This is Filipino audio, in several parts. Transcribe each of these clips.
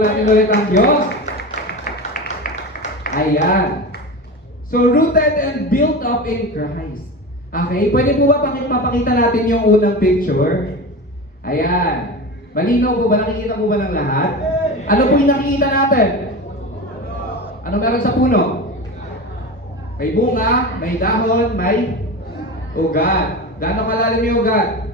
natin ulit ang Diyos. Ayan. So, rooted and built up in Christ. Okay, pwede po ba mapakita natin yung unang picture? Ayan. Malinaw po ba? Nakikita po ba ng lahat? Ano po yung nakikita natin? Ano meron sa puno? May bunga, may dahon, may ugat. Gaano kalalim yung ugat?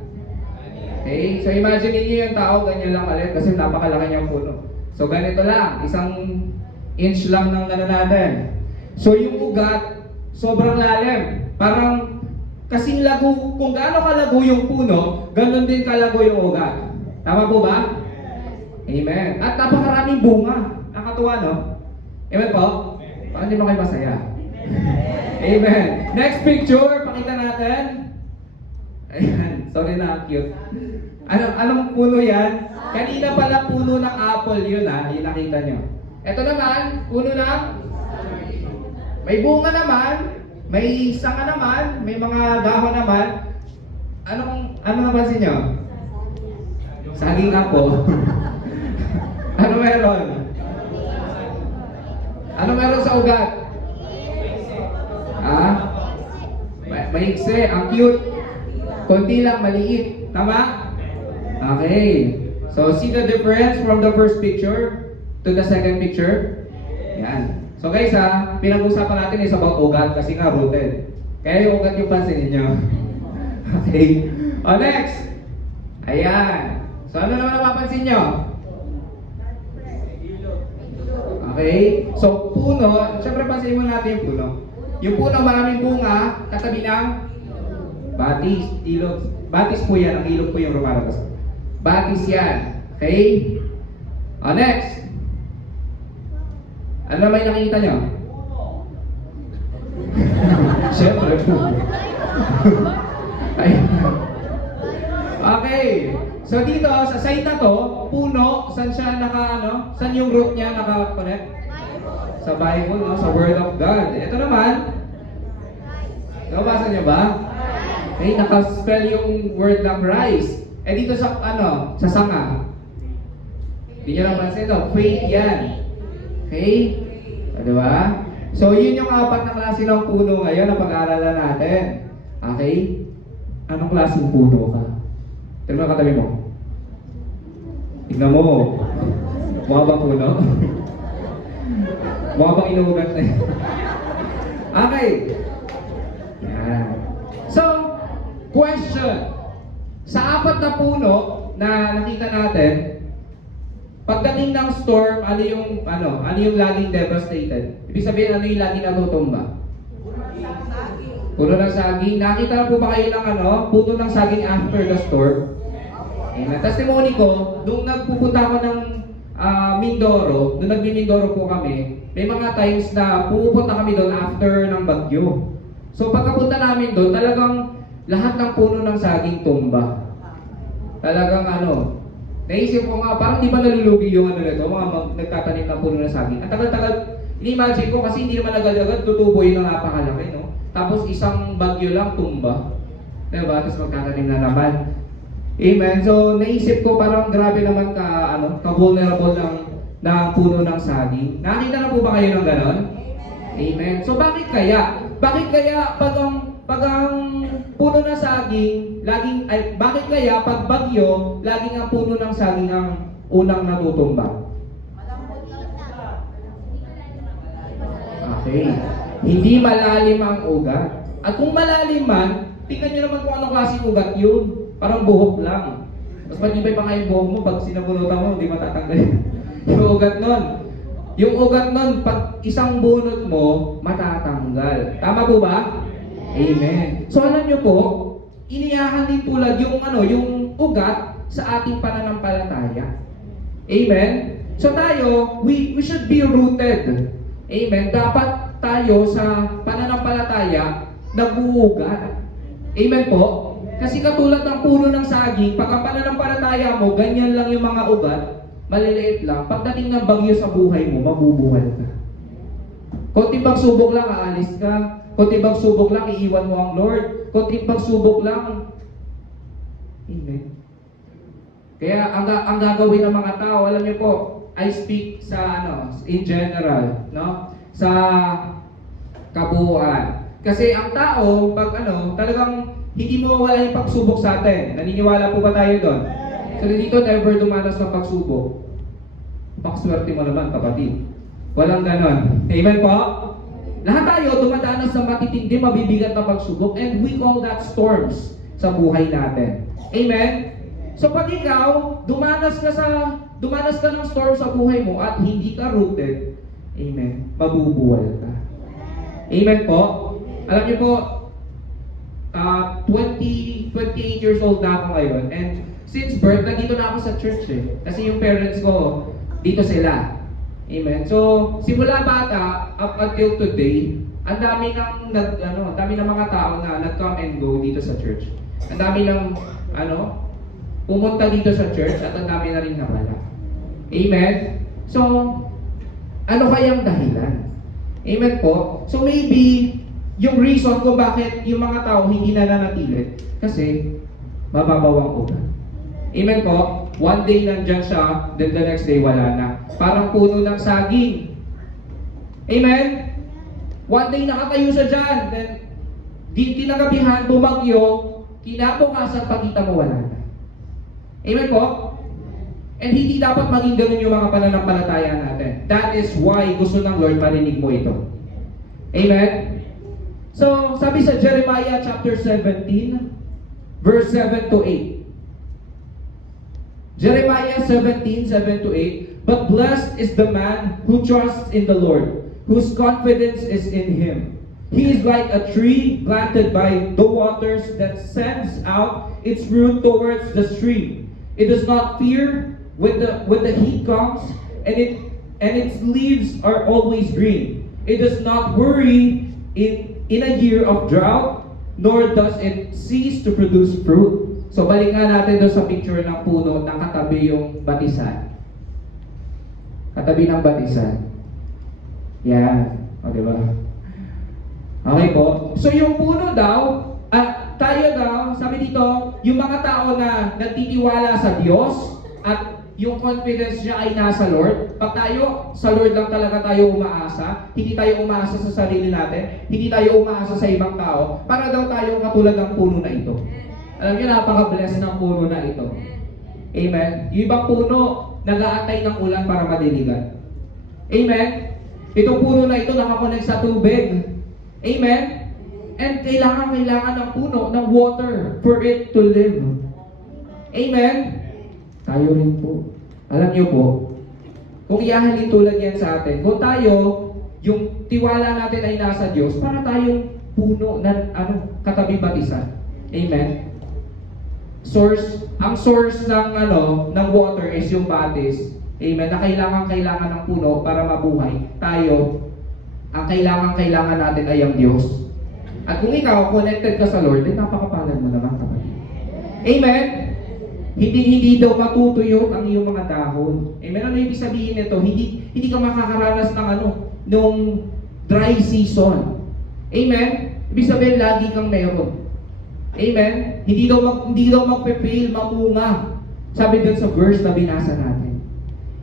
Okay, so imagine niyo yung tao, ganyan lang kalit kasi napakalaki niyang puno. So ganito lang, 1 inch lang ng ano natin. So yung ugat, sobrang lalim. Parang kasing lago, kung gaano kalago yung puno, ganun din kalago yung ugat. Tama po ba? Amen. At napakaraming bunga. Nakatuwa, no? Amen po? Parang di ba kayo masaya? Amen. Next picture, pakita natin. Ayan, sorry na, cute. Anong puno yan? Kanina pala puno ng apple yun yung nakita nyo. Ito naman, puno ng may bunga naman, may sanga naman, may mga dahon naman. Ano napansin nyo? Saging apple. Ano meron? Ano meron sa ugat? Maikse, ang cute. Konti lang, maliit. Tama? Okay. So, see the difference from the first picture to the second picture? Yan. So guys pinag-usapan natin is about ugat kasi nga rooted. Kaya yung ugat yung pansinin nyo. Okay. Next. Ayan. So ano naman napapansin nyo? Okay. So puno, syempre pansinin mo natin yung puno. Yung puno maraming bunga, katabi ng batis, ilog. Batis po yan, ang ilog po yung rumarabas. Batis yan. Okay? Next. Ano naman yung nakikita nyo? Siyempre po. Okay. So dito, sa side na to, puno, saan siya saan yung root niya naka-connect? Sa Bible, no? Sa Word of God. Ito naman, nabasa niyo ba? Okay, naka-spell yung word na Christ. Dito sa sa sanga. Hindi nyo naman sino, faith yan. Okay? Diba? So, yun yung 4 na klase ng puno ngayon na pag-aaralan natin. Okay? Anong klaseng puno ka? Tignan mo katabi mo. Tignan mo. Mukha bang puno? Mukha bang inuugat na yun? Okay. Yan. So, question. Sa 4 na puno na nakita natin, pagdating ng storm, ano yung laging devastated? Ibig sabihin, ano yung laging natutumba? Puno ng saging. Nakita na po ba kayo ng puno ng saging after the storm? Ayan. Testimony ko, nung nagpupunta ako ng Mindoro, nung nagmi-Mindoro po kami, may mga times na pupunta kami doon after ng bagyo. So pagkapunta namin doon, talagang lahat ng puno ng saging tumba. Talagang naisip ko nga, parang di ba nalulugi yung nito, mga nagtatanim ng puno ng saging. Ang tagal-tagal, ini-imagine ko kasi hindi naman agad-agad tutubo yun ng napakalaki, no? Tapos isang bagyo lang tumba. Diba? Tapos magtatanim na naman. Amen. So, naisip ko parang grabe naman ka-vulnerable ng puno ng saging. Nakita na po ba kayo ng ganon? Amen. So, bakit kaya? Bakit kaya pag ang puno ng saging, bakit kaya pag bagyo, laging ang puno ng saging ang unang natutumba? Okay. Hindi malalim ang ugat. At kung malalim man, tingnan nyo naman kung anong klaseng ugat yun. Parang buhok lang. Mas matibay pa nga yung buhok mo, pag sinabunutan mo, hindi matatanggal yung ugat nun. Yung ugat nun, pag isang bunot mo, matatanggal. Tama po ba? Amen. So alam nyo po, iniyahan din tulad yung ugat sa ating pananampalataya. Amen? So tayo, we should be rooted. Amen? Dapat tayo sa pananampalataya nag-uugat. Amen po? Kasi katulad ng puno ng saging, pag ang pananampalataya mo, ganyan lang yung mga ugat, maliliit lang, pagdating ng bagyo sa buhay mo, mabubuhay ka. Konting pagsubok lang, aalis ka. Konting pagsubok lang, iiwan mo ang Lord. Konting pagsubok lang. Amen. Kaya ang gagawin ng mga tao, alam niyo po, I speak sa in general, no? Sa kabuuan. Kasi ang tao, pag talagang hindi mo mawala yung pagsubok sa atin. Naniniwala po ba tayo doon? So dito never dumanas ng pagsubok. Pakswerte mo naman, kapatid. Walang ganon. Amen po? Lahat tayo dumadanas ng matitindi, mabibigat na pagsubok, and we call that storms sa buhay natin. Amen? So pag ikaw, dumanas ka ng storm sa buhay mo at hindi ka rooted, amen, mabubuwal ka. Amen po? Alam niyo po, 28 years old na ako ngayon, and since birth, nandito na ako sa church eh. Kasi yung parents ko, dito sila. Amen. So, simula bata up until today, ang dami ng mga tao na nag-come and go dito sa church. Ang dami ng pumunta dito sa church at ang dami na rin nawala. Amen. So, ano kayang dahilan? Amen po. So maybe yung reason kung bakit yung mga tao hindi nananatili kasi mababaw ang ugat. Amen po. One day nandyan siya, then the next day wala na. Parang puno ng saging. Amen? One day nakatayo siya dyan, then kinagabihan, bumagyo, kinabukasan pagkita mo wala na. Amen po? And hindi dapat maging ganun yung mga pananampalataya natin. That is why gusto ng Lord marinig mo ito. Amen? So, sabi sa Jeremiah chapter 17, verse 7 to 8. Jeremiah 17, 7 to 8. But blessed is the man who trusts in the Lord, whose confidence is in Him. He is like a tree planted by the waters that sends out its root towards the stream. It does not fear when the heat comes, and its leaves are always green. It does not worry in a year of drought, nor does it cease to produce fruit. So balik nga natin doon sa picture ng puno na katabi yung batisan. Katabi ng batisan. Yan. O, diba? Okay po. So yung puno daw, tayo daw, sabi dito, yung mga tao na nagtitiwala sa Diyos at yung confidence niya ay nasa Lord. Pag tayo, sa Lord lang talaga tayo umaasa. Hindi tayo umaasa sa sarili natin. Hindi tayo umaasa sa ibang tao. Para daw tayo katulad ng puno na ito. Alam niyo, napaka-bless ng puno na ito. Amen? Yung ibang puno, nag-aantay ng ulan para madiligan. Amen? Itong puno na ito nakakonect sa tubig. Amen? And kailangan ng puno ng water for it to live. Amen? Tayo rin po. Alam niyo po, kung ihahalin tulad yan sa atin, kung tayo, yung tiwala natin ay nasa Diyos, para tayong puno na katabi batisan. Amen? Ang source ng water is yung batis. Amen? Na kailangan ng puno para mabuhay. Tayo, ang kailangan natin ay ang Diyos. At kung ikaw, connected ka sa Lord, then napakapalad mo naman, kapatid. Amen? Hindi daw matutuyo ang iyong mga dahon. Amen? Ano ibig sabihin nito? Hindi ka makakaranas ng nung dry season. Amen? Ibig sabihin, lagi kang meron. Amen? Hindi daw magpe-fail, mamunga. Sabi dun sa verse na binasa natin.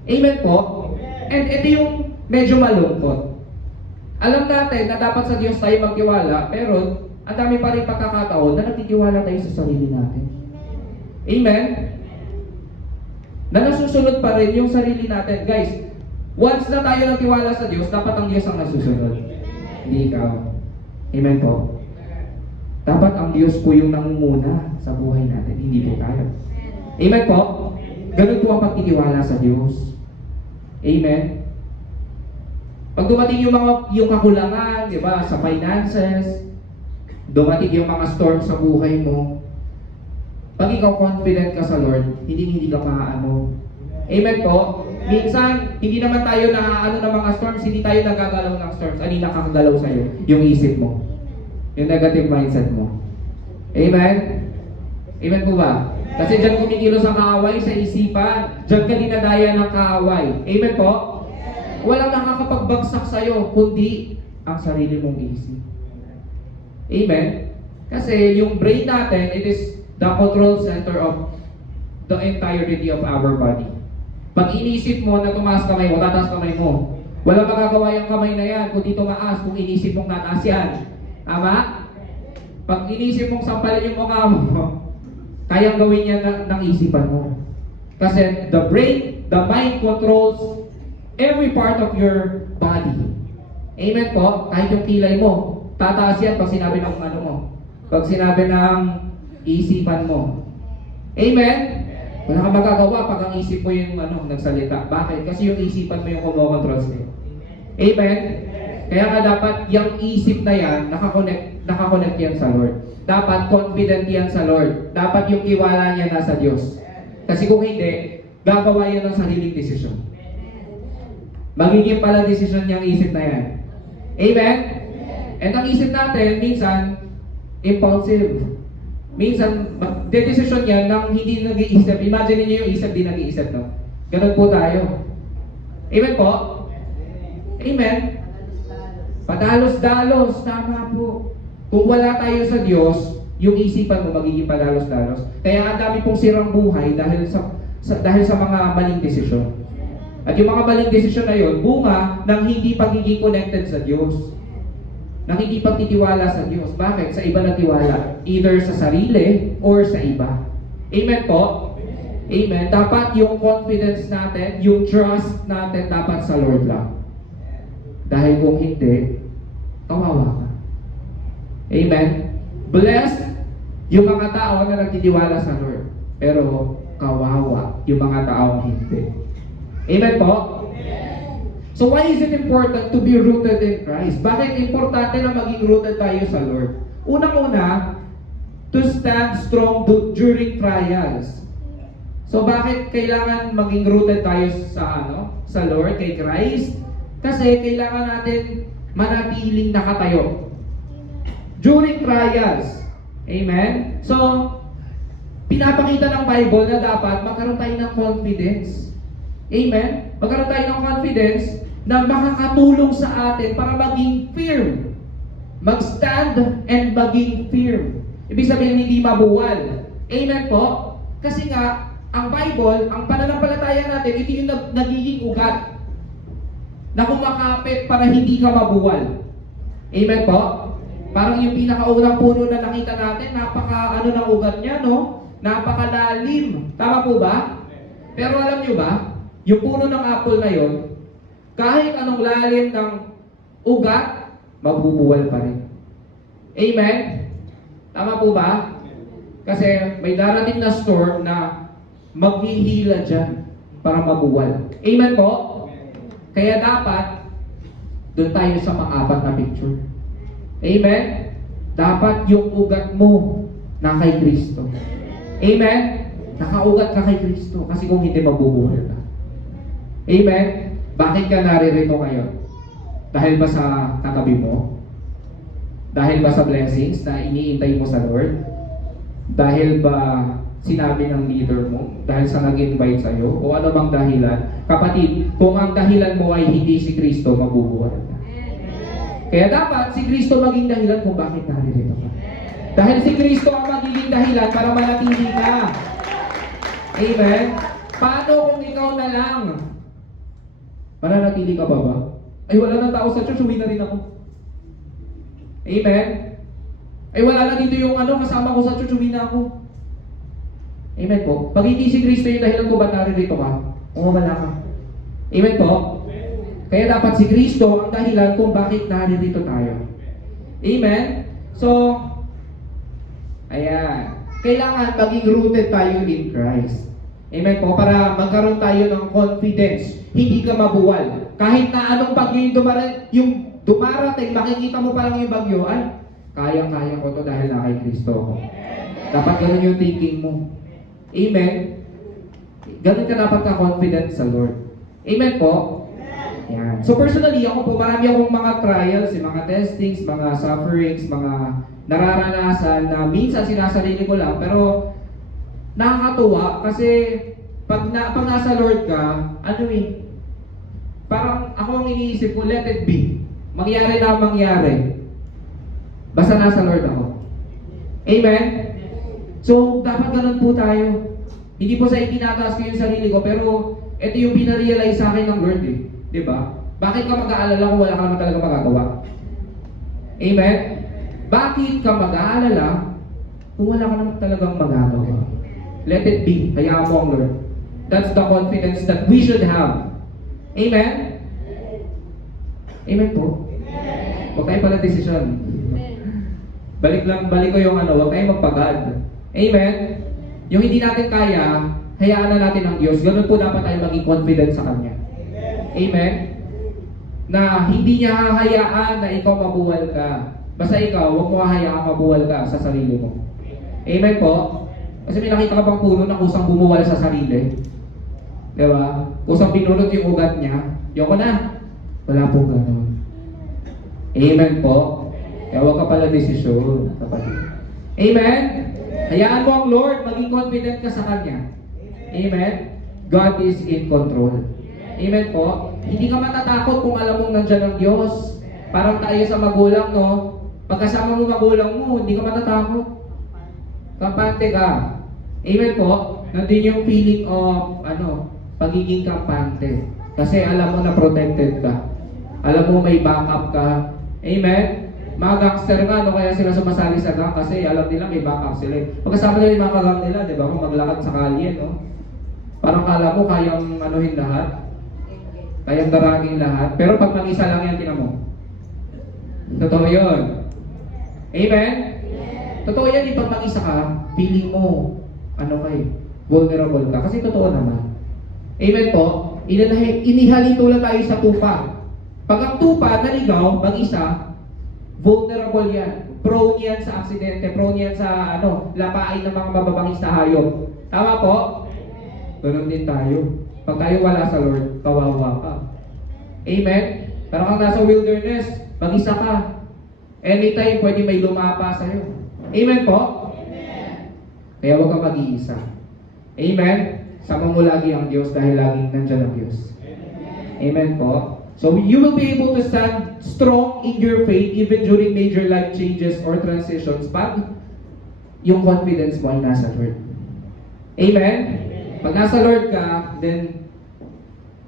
Amen po? And ito yung medyo malungkot. Alam natin na dapat sa Diyos tayo magtiwala, pero ang dami pa rin pagkakataon na nagtitiwala tayo sa sarili natin. Amen? Na nasusunod pa rin yung sarili natin. Guys, once na tayo nagtiwala sa Diyos, dapat ang Diyos ang nasusunod. Hindi ikaw. Amen po? Dapat ang Diyos po yung nangunguna sa buhay natin, hindi po tayo. Amen po? Ganun po ang pagtitiwala sa Diyos. Amen? Pag dumating yung kakulangan, di ba, sa finances, dumating yung mga storm sa buhay mo, pag ikaw confident ka sa Lord, hindi ka maaano. Amen po? Minsan, hindi naman tayo ng mga storms, hindi tayo nagagalaw ng storms. Ano yung nakakagalaw sa'yo? Yung isip mo. Yung negative mindset mo. Amen? Amen po ba? Kasi dyan kumikilos ang kaaway sa isipan. Dyan ka dinadaya ng kaaway. Amen po? Walang nakakapagbagsak sa'yo, kundi ang sarili mong isip. Amen? Kasi yung brain natin, it is the control center of the entirety of our body. Pag inisip mo na tumaas kamay mo, tataas kamay mo. Wala magagawa yung kamay na yan kung di tumaas, kung inisip mong tataas yan. Tama? Pag inisip mong sampalin yung mukha mo, kayang gawin yan ng isipan mo. Kasi the brain, the mind controls every part of your body. Amen po? Kahit yung kilay mo, tataas yan pag sinabi ng ano mo. Pag sinabi ng isipan mo. Amen? Wala kang magagawa pag ang isip mo yung nagsalita. Bakit? Kasi yung isipan mo yung kumokontrol sa'yo. Amen? Kaya nga dapat yung isip na yan, nakakonect yan sa Lord. Dapat confident yan sa Lord. Dapat yung tiwala niya nasa Diyos. Kasi kung hindi, gagawa yan ng sariling desisyon. Magiging pala desisyon niyang isip na yan. Amen? And ang isip natin, minsan, impulsive. Minsan, desisyon yan nang hindi nag-iisip. Imagine niyo yung isip, di nag-iisip, no? Ganun po tayo. Amen po? Amen? Padalos-dalos, tama po. Kung wala tayo sa Diyos, yung isipan mo magiging padalos-dalos. Kaya ang dami pong sirang buhay dahil sa mga maling desisyon. At yung mga maling desisyon na yun, bunga ng hindi pagiging connected sa Diyos. Nang hindi pagtitiwala sa Diyos. Bakit? Sa iba nagtiwala. Either sa sarili or sa iba. Amen po? Amen. Dapat yung confidence natin, yung trust natin dapat sa Lord lang. Dahil kung hindi, kawawa ka. Amen? Blessed yung mga tao na nagtitiwala sa Lord. Pero kawawa yung mga taong hindi. Amen po? So why is it important to be rooted in Christ? Bakit importante na maging rooted tayo sa Lord? Unang-una, to stand strong during trials. So bakit kailangan maging rooted tayo sa Lord, kay Christ? Kasi kailangan natin manatiling nakatayo during trials. Amen? So, pinapakita ng Bible na dapat magkaroon tayo ng confidence. Amen? Magkaroon tayo ng confidence na makakatulong sa atin para maging firm. Mag-stand and maging firm. Ibig sabihin, hindi mabuwal. Amen po? Kasi nga, ang Bible, ang pananampalataya natin, ito yung nagiging ugat na kumakapit para hindi ka mabuwal. Amen po? Parang yung pinakaunang puno na nakita natin, ng ugat niya, no? Napakalalim. Tama po ba? Pero alam nyo ba, yung puno ng apple na yon, kahit anong lalim ng ugat, mabubuwal pa rin. Amen? Tama po ba? Kasi may darating na storm na maghihila dyan para mabuwal. Amen po? Kaya dapat, doon tayo sa pang-apat na picture. Amen? Dapat yung ugat mo na kay Kristo. Amen? Nakaugat ka kay Kristo kasi kung hindi mabubuhay ka. Amen? Bakit ka naririto ngayon? Dahil ba sa katabi mo? Dahil ba sa blessings na iniintay mo sa Lord? Dahil ba sinabi ng leader mo? Dahil sa nag-invite sa'yo? O ano bang dahilan? Kapatid, kung ang dahilan mo ay hindi si Kristo, mabubuhay ka. Kaya dapat si Kristo maging dahilan kung bakit naririto ka. Dahil si Kristo ang magiging dahilan para manatili ka. Amen? Paano kung ikaw na lang? Mananatili ka ba? Ay, wala nang tao sa church, uwi na rin ako. Amen? Ay, wala na dito yung kasama ko sa church, uwi na ako. Amen po? Pag hindi si Kristo yung dahilan kung ba't naririto ka, umawala ka. Amen po? Kaya dapat si Kristo ang dahilan kung bakit naririto tayo. Amen? So, ayan. Kailangan maging rooted tayo in Christ. Amen po? Para magkaroon tayo ng confidence. Hindi ka mabuwal. Kahit na anong bagyo yung dumarating, makikita mo pa lang yung bagyo, ay, kayang-kaya ko to dahil na kay Kristo ako. Dapat ganun yung thinking mo. Amen? Ganun ka dapat ka-confident sa Lord. Amen po? Yan. So personally, ako po, marami akong mga trials, mga testings, mga sufferings, mga nararanasan na minsan sinasarili ko lang, pero nakakatuwa kasi pag nasa Lord ka, parang ako ang iniisip ko, let it be. Mangyari na mangyari. Basta nasa Lord ako. Amen? So, dapat ganun po tayo. Hindi po sa itinataas ko yung sarili ko, pero ito yung pinarealize sa akin ng Lord eh. Di ba? Bakit ka mag-aalala kung wala ka naman talaga magagawa? Amen? Bakit ka mag-aalala kung wala ka naman talagang magagawa? Let it be. Hayaan mo ang Lord. That's the confidence that we should have. Amen? Amen po? Huwag tayo pala desisyon. Balik ko yung huwag tayong magpagad. Amen? Yung hindi natin kaya, hayaan na natin ang Diyos. Ganun po dapat tayo maging confident sa Kanya. Amen? Na hindi niya hahayaan na ikaw mabuwal ka. Basta ikaw, huwag mo hahayaan mabuwal ka sa sarili mo. Amen po? Kasi may nakita ka bang puno na kusang bumuwal sa sarili? Diba? Kusang pinunod yung ugat niya. Yoko na. Wala pong ganun. Amen po? Kaya huwag ka pala desisyon, kapatid. Amen? Hayaan mo ang Lord, maging confident ka sa Kanya. Amen? God is in control. Amen po? Hindi ka matatakot kung alam mong nandyan ang Diyos. Parang tayo sa magulang, no? Pagkasama mo magulang mo, hindi ka matatakot. Kampante ka. Amen po? Nandun yung feeling of, pagiging kampante. Kasi alam mo na protected ka. Alam mo may backup ka. Amen? Mga gangster nga, kaya sila sumasali sa gang kasi alam nila may backup sila. Pagkasama nila yung mga kagang nila, di ba? Kung maglakad sa kalye, no? Parang kala mo kayang anuhin lahat. Kayang daragin lahat. Pero pag mag-isa lang yan, tinan mo. Totoo yun. Amen? Totoo yan, pag mag-isa ka, feeling mo, vulnerable ka. Kasi totoo naman. Amen po? Inihalito lang tayo sa tupa. Pag ang tupa, naligaw, mag-isa, vulnerable yan. Prone yan sa aksidente. Prone yan sa lapain ng mga mababangis na hayop. Tama po? Ganun din tayo. Pag tayo wala sa Lord, kawawa ka. Amen? Pero kung nasa wilderness, mag-isa ka. Anytime, pwede may lumapa sa'yo. Amen po? Amen. Kaya huwag kang mag-iisa. Amen? Sama mo lagi ang Diyos dahil laging nandyan ang Diyos. Amen po? So you will be able to stand strong in your faith even during major life changes or transitions pag yung confidence mo ay nasa Lord. Amen? Pag nasa Lord ka, then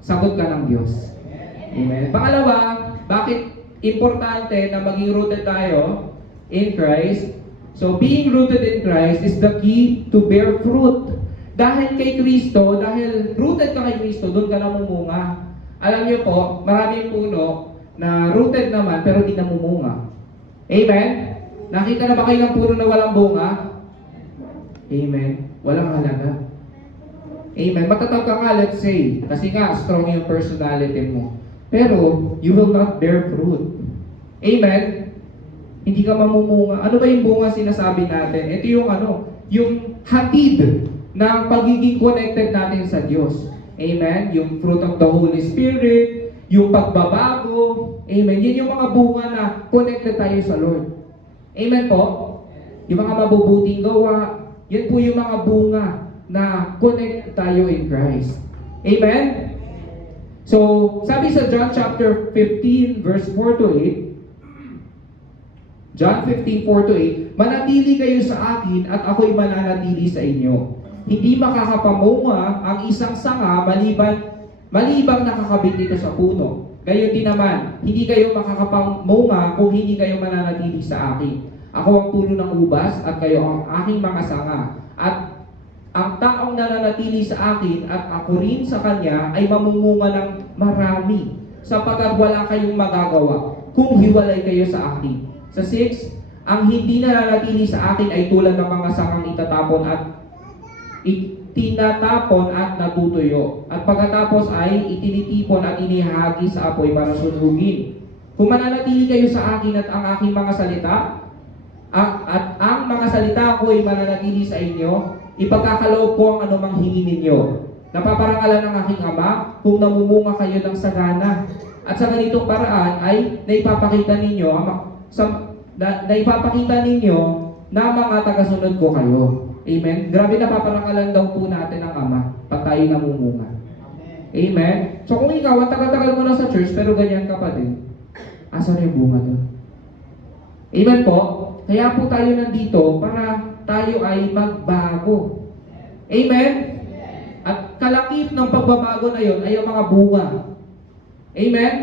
sagot ka ng Diyos. Amen? Pangalawa, bakit importante na maging rooted tayo in Christ? So being rooted in Christ is the key to bear fruit. Dahil kay Kristo, dahil rooted ka kay Kristo, doon ka namumunga. Alam niyo po, maraming puno na rooted naman pero di namumunga. Amen? Nakita na ba kayo ng puno na walang bunga? Amen? Walang halaga. Amen? Matatag ka nga, let's say, kasi nga, strong yung personality mo. Pero, you will not bear fruit. Amen? Hindi ka mamumunga. Ano ba yung bunga sinasabi natin? Ito yung yung hatid ng pagiging connected natin sa Diyos. Amen? Yung fruit of the Holy Spirit, yung pagbabago. Amen? Yan yung mga bunga na connected tayo sa Lord. Amen po? Yung mga mabubuting gawa, yan po yung mga bunga na connect tayo in Christ. Amen? So, sabi sa John chapter 15, verse 4 to 8, John 15, 4 to 8, manatili kayo sa akin at ako'y mananatili sa inyo. Hindi makakapamunga ang isang sanga malibang nakakabit dito sa puno. Gayon din naman, hindi kayo makakapamunga kung hindi kayo mananatili sa akin. Ako ang puno ng ubas at kayo ang aking mga sanga. At ang taong nananatili sa akin at ako rin sa kanya ay mamumunga ng marami sapagkat wala kayong magagawa kung hiwalay kayo sa akin. Sa 6, ang hindi nananatili sa akin ay tulad ng mga sangang itinatapon at natutuyo. At pagkatapos ay itinitipon at inihahagi sa apoy para sunugin. Kung mananatili kayo sa akin at ang aking mga salita, at ang mga salita ko ay mananatili sa inyo, ipagkakaloob ko ang anumang hingin ninyo. Napaparangalan ng aking Ama kung namumunga kayo ng sagana. At sa ganitong paraan ay naipapakita ninyo na mga tagasunod ko kayo. Amen? Grabe, napaparangalan daw po natin ang Ama pag tayo namumunga. Amen? So kung ikaw, ang tagal-tagal mo na sa church pero ganyan ka pa din, asan na yung bunga doon? Amen po? Kaya po tayo nandito para tayo ay magbago. Amen? At kalakip ng pagbabago na yon ay ang mga bunga. Amen?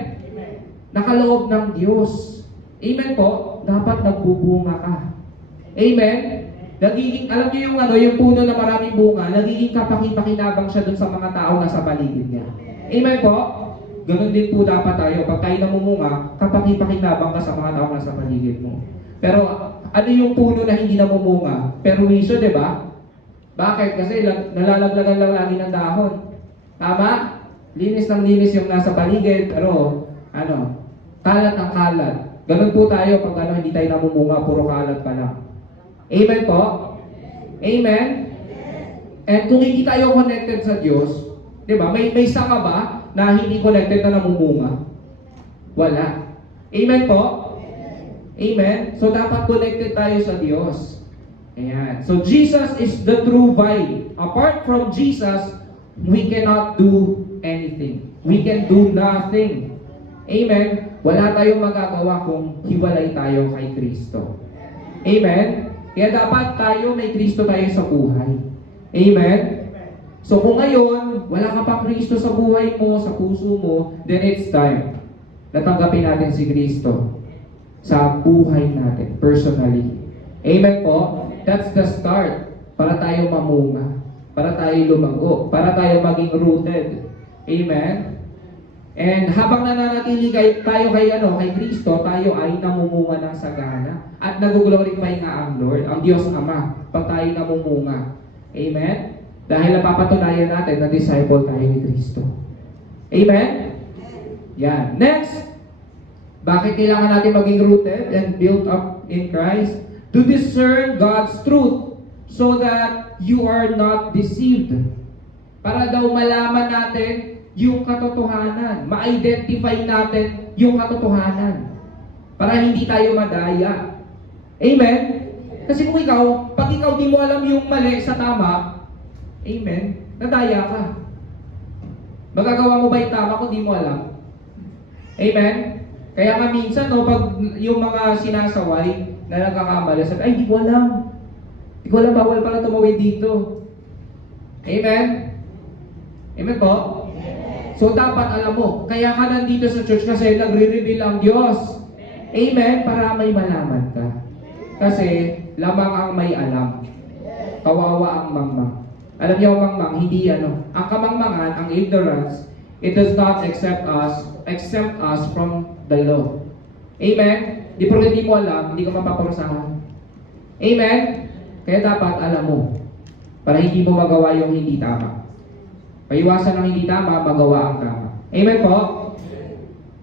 Nakaloob ng Diyos. Amen po? Dapat nagbubunga ka. Amen? Alam niyo yung yung puno na maraming bunga, nagiging kapaki-pakinabang siya dun sa mga tao na sa paligid niya. Amen po? Ganun din po dapat tayo. Pag tayo namumunga, kapaki-pakinabang ka sa mga tao na sa paligid mo. Pero ano yung puno na hindi namumunga? Perwisyo, di ba? Bakit? Kasi nalalaglagan lang lagi ng dahon. Tama? Linis ng linis yung nasa paligid, pero kalat ng kalat. Ganun po tayo pag hindi tayo namumunga, puro kalat pa lang. Amen po? Amen? And kung hindi tayo connected sa Diyos, di ba, may sanga ba na hindi connected na namumunga? Wala. Amen po? Amen? So dapat connected tayo sa Diyos. Ayan. So Jesus is the true vine. Apart from Jesus, we cannot do anything. We can do nothing. Amen? Wala tayong magagawa kung hiwalay tayo kay Kristo. Amen? Kaya dapat tayo, may Kristo tayo sa buhay. Amen? So kung ngayon, wala ka pa Kristo sa buhay mo, sa puso mo, then it's time na tanggapin natin si Kristo sa buhay natin, personally. Amen po? That's the start para tayo mamunga, para tayo lumago, para tayo maging rooted. Amen? And habang nananatili tayo kay Kristo, tayo ay namumunga ng sagana at nag-glorify nga ang Lord, ang Diyos Ama, pag tayo namumunga. Amen? Dahil napapatunayan natin na disciple tayo ni Kristo. Amen? Yan. Next, bakit kailangan natin maging rooted and built up in Christ? To discern God's truth so that you are not deceived. Para daw malaman natin yung katotohanan. Ma-identify natin yung katotohanan. Para hindi tayo madaya. Amen? Kasi kung pag ikaw di mo alam yung mali sa tama, amen, nadaya ka. Magagawa mo ba yung tama kung di mo alam? Amen? Kaya nga minsan, pag yung mga sinasaway na nagkakamali, sabi, ay, di ko alam. Di ko alam, bawal pala tumawid dito. Amen? Amen po? So, dapat alam mo, kaya ka nandito sa church kasi nagre-reveal ang Diyos. Amen? Para may malaman ka. Kasi, lamang ang may alam. Kawawa ang mangmang. Alam niyo ang mangmang, hindi ang kamangmangan, ang ignorance, it does not exempt us from the law. Amen? Di porket di mo alam, hindi ka mapaparusahan. Amen? Kaya dapat alam mo, para hindi mo magawa yung hindi tama. Paiwasan ng hindi tama, magawa ang tama. Amen po?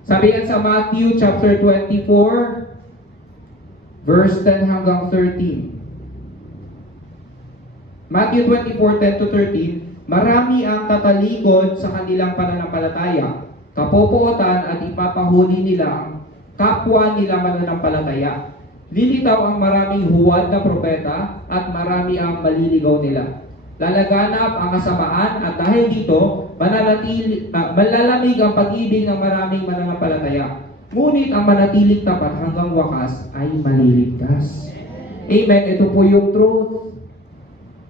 Sabi yan sa Matthew chapter 24, verse 10 hanggang 13. Matthew 24, 10 to 13, marami ang tatalikod sa kanilang pananampalataya, kapopuotan at ipapahuli nila ang kapwa nila mananampalataya. Lilitaw ang maraming huwad na propeta at marami ang maliligaw nila. Lalaganap ang kasamaan at dahil dito, malalamig ang pag-ibig ng maraming mananampalataya. Ngunit ang manatiling tapat hanggang wakas ay maliligtas. Amen. Ito po yung truth.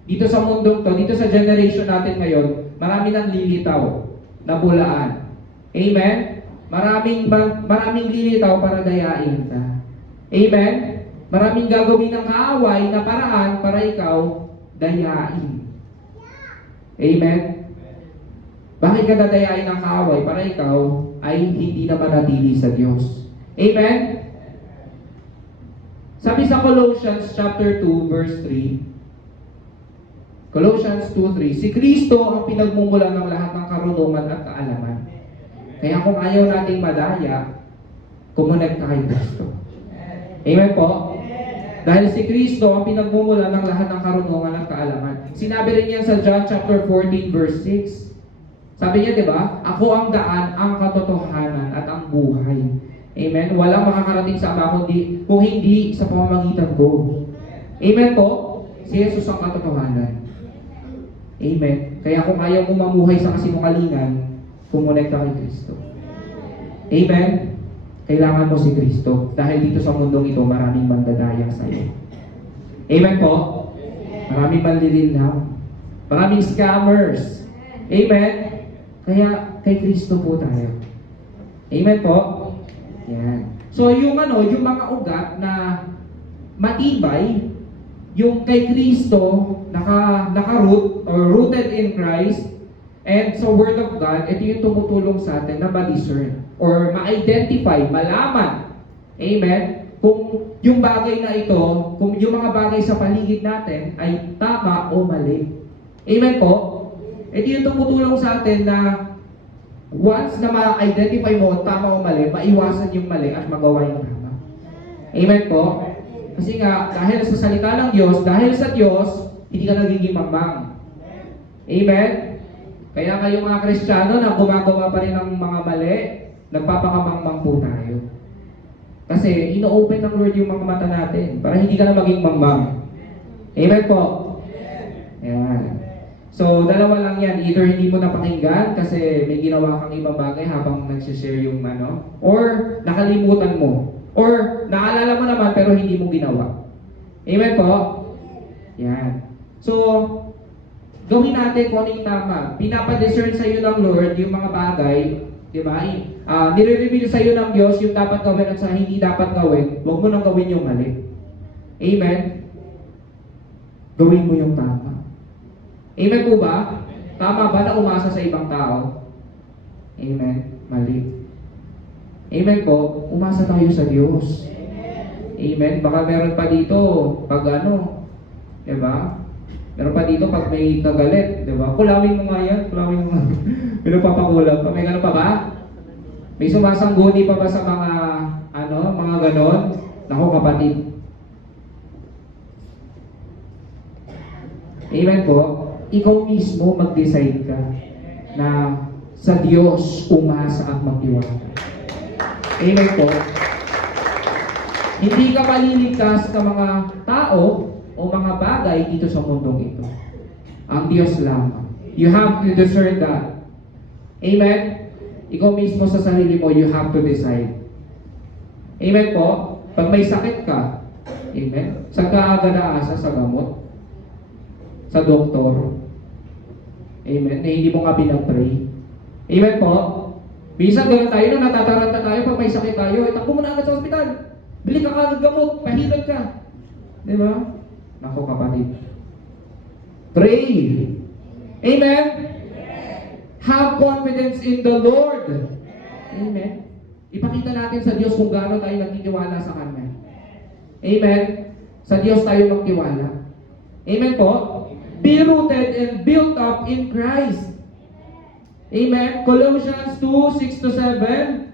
Dito sa mundong to, dito sa generation natin ngayon, marami nang lilitaw na bulaan. Amen? Maraming lilitaw para dayain ka. Amen? Maraming gagawin ng kaaway na paraan para ikaw dayain. Amen? Bakit ka dadayain ng kaaway? Para ikaw ay hindi na manatili sa Diyos. Amen? Sabi sa Colossians chapter 2 verse 3, Colossians 2:3, si Kristo ang pinagmumulan ng lahat ng karunungan at kaalaman. Kaya kung ayaw nating madaya, kumonect ka kay Kristo. Amen po? Dahil si Kristo ang pinagmumulan ng lahat ng karunungan at kaalaman. Sinabi rin yan sa John chapter 14 verse 6. Sabi niya, di ba? Ako ang daan, ang katotohanan at ang buhay. Amen? Walang makakarating sa Ama kung hindi sa pamamagitan ko. Amen po? Si Jesus ang katotohanan. Amen. Kaya kung ayaw mo mamuhay sa kasinungalingan, kumonect ka kay Kristo. Amen. Kailangan mo si Kristo. Dahil dito sa mundong ito, maraming mandadayang sa iyo. Amen po? Maraming manlilinaw. Maraming scammers. Amen? Kaya kay Kristo po tayo. Amen po? Yan. So yung yung mga ugat na matibay, yung kay Kristo, naka-root or rooted in Christ, and sa Word of God, ito yung tumutulong sa atin na ma-discern or ma-identify, malaman. Amen? Kung yung bagay na ito, kung yung mga bagay sa paligid natin ay tama o mali. Amen po? Ito yung tumutulong sa atin na once na ma-identify mo tama o mali, maiwasan yung mali at magawa yung tama. Amen po? Kasi nga, dahil sa salita ng Diyos, dahil sa Diyos, hindi ka nagiging mangmang. Amen? Kaya kayong mga Kristiyano na gumagawa pa rin ng mga mali, nagpapakamangmang po tayo. Kasi ino-open ng Lord yung mga mata natin para hindi ka na maging mangmang. Amen po? Ayan. So, dalawa lang yan. Either hindi mo napakinggan kasi may ginawa kang ibang bagay habang nagsishare yung or nakalimutan mo. Or naalala mo naman pero hindi mo ginawa. Amen po? Yan. So, gawin natin kung ano yung tama. Pinapadiscern sa iyo ng Lord yung mga bagay, di ba? Nire-reveal sa iyo ng Diyos yung dapat gawin at sa hindi dapat gawin. Huwag mo nang gawin yung mali. Amen? Gawin mo yung tama. Amen po ba? Tama ba na umasa sa ibang tao? Amen? Mali. Amen po, umasa tayo sa Diyos. Amen. Baka meron pa dito pag diba? Meron pa dito pag may kagalit, diba? Kulawin mo nga yan, kulawin mo nga. Pinupapakulam pa. May gano'n pa ba? May sumasangguni pa ba sa mga, mga ganon? Naku kapatid. Amen po. Ikaw mismo mag-decide ka na sa Diyos umasa at magtiwala. Amen po. Hindi ka maliligtas sa mga tao o mga bagay dito sa mundong ito. Ang Diyos lamang. You have to discern that. Amen? Ikaw mismo sa sarili mo, you have to decide. Amen po? Pag may sakit ka, amen? Saan ka agad aasa? Sa gamot? Sa doktor? Amen? Na hindi mo nga pinag-pray. Amen po? Minsan gano'n tayo na natataranta tayo pag may sakit tayo. Takbo mo na agad sa ospital. Bili ka agad gamot. Pahilad ka. Di ba? Ako kapatid. Pray. Amen? Have confidence in the Lord. Amen? Ipakita natin sa Diyos kung gaano tayo nagtitiwala sa Kanya. Amen? Sa Diyos tayo magtiwala. Amen po? Be rooted and built up in Christ. Amen. Colossians 2:6-7.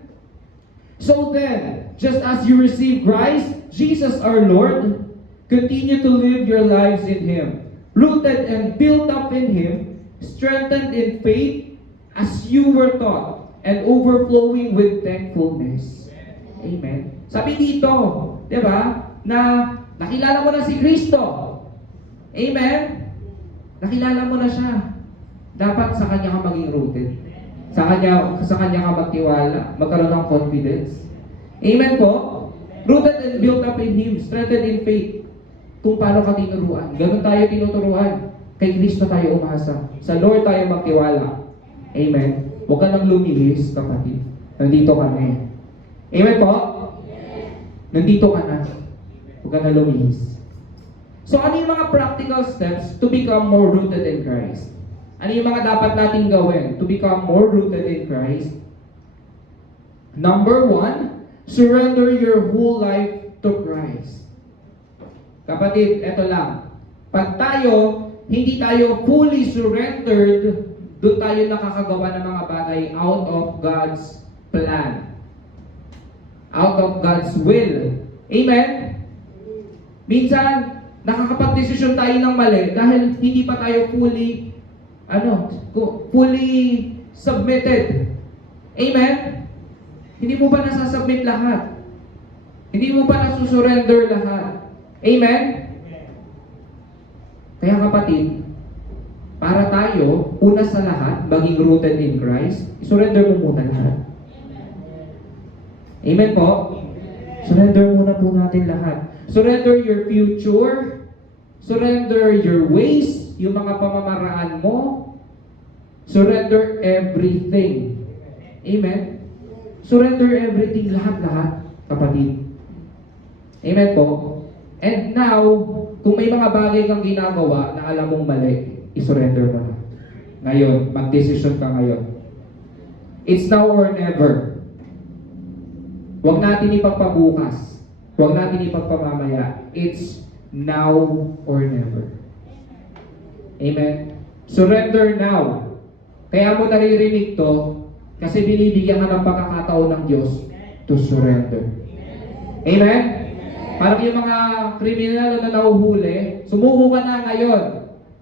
So then, just as you receive Christ, Jesus our Lord, continue to live your lives in Him, rooted and built up in Him, strengthened in faith as you were taught, and overflowing with thankfulness. Amen. Sabi dito, di ba, na nakilala mo na si Kristo. Amen. Nakilala mo na siya. Dapat sa Kanya ka maging rooted. Sa Kanya ka magtiwala, magkaroon ng confidence. Amen po? Rooted and built up in Him, strengthened in faith. Kung paano ka tinuruan. Ganun tayo tinuturuan. Kay Kristo tayo umasa. Sa Lord tayo magtiwala. Amen? Huwag ka nang lumihis, kapatid. Nandito ka na eh. Amen po? Nandito ka na. Huwag ka na lumihis. So ano yung mga practical steps to become more rooted in Christ? Ano yung mga dapat natin gawin to become more rooted in Christ? Number 1, surrender your whole life to Christ. Kapatid, eto lang. Pag hindi tayo fully surrendered, doon tayo nakakagawa ng mga bagay out of God's plan. Out of God's will. Amen? Minsan, nakakapag-desisyon tayo ng mali dahil hindi pa tayo fully submitted. Amen? Hindi mo pa nasasubmit lahat. Hindi mo pa nasusurrender lahat. Amen? Kaya kapatid, para tayo, una sa lahat, maging rooted in Christ, isurrender mo muna lahat. Amen po? Surrender muna po natin lahat. Surrender your future. Surrender your ways, yung mga pamamaraan mo. Surrender everything. Amen? Surrender everything, lahat-lahat, kapatid. Amen po? And now, kung may mga bagay kang ginagawa na alam mong mali, isurrender mo na. Ngayon, mag-decision ka ngayon. It's now or never. Huwag natin ipagpabukas. Huwag natin ipagpamamaya. It's now or never. Amen? Surrender now. Kaya mo naririnig to, kasi binibigyan ka ng pagkakataon ng Diyos to surrender. Amen? Parang yung mga kriminal na nahuhuli, sumuko ka na ngayon.